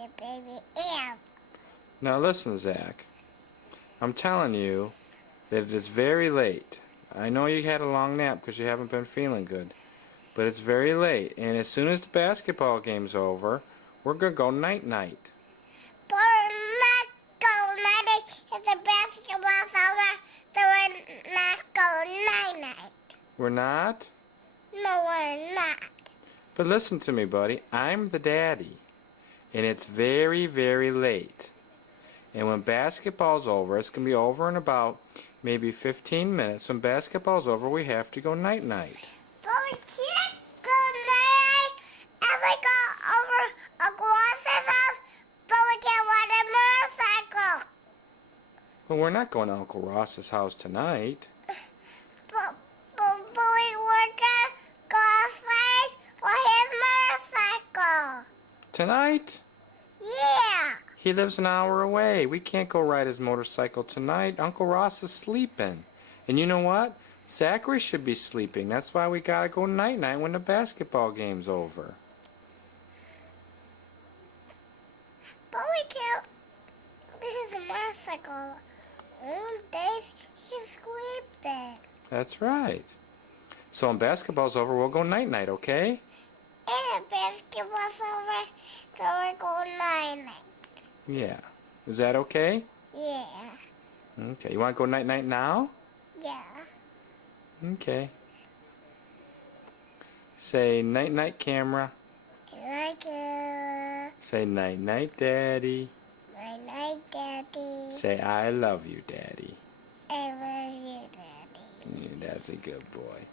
the baby animals. Now listen, Zach. I'm telling you that it is very late. I know you had a long nap because you haven't been feeling good. But it's very late, and as soon as the basketball game's over, we're going to go night-night. But we're not going night-night. If the basketball's over, then we're not going night-night. We're not? No, we're not. But listen to me, buddy. I'm the daddy, and it's very, very late. And when basketball's over, it's going to be over in about maybe 15 minutes. When basketball's over, we have to go night-night. But we can't go night-night if we go over Uncle Ross's house, but we can't ride a motorcycle. Well, we're not going to Uncle Ross's house tonight. But we were gonna go outside for his motorcycle. Tonight? Yeah. He lives an hour away. We can't go ride his motorcycle tonight. Uncle Ross is sleeping. And you know what? Zachary should be sleeping. That's why we gotta go night-night when the basketball game's over. But we can't. This is a motorcycle. One days he's sleeping. That's right. So when basketball's over, we'll go night-night, okay? And the basketball's over, so we're going night-night. Yeah. Is that okay? Yeah. Okay. You want to go night-night now? Yeah. Okay. Say night-night, camera. Like Say night-night, Daddy. night-night, Daddy. Say I love you, Daddy. I love you, Daddy. Yeah, that's a good boy.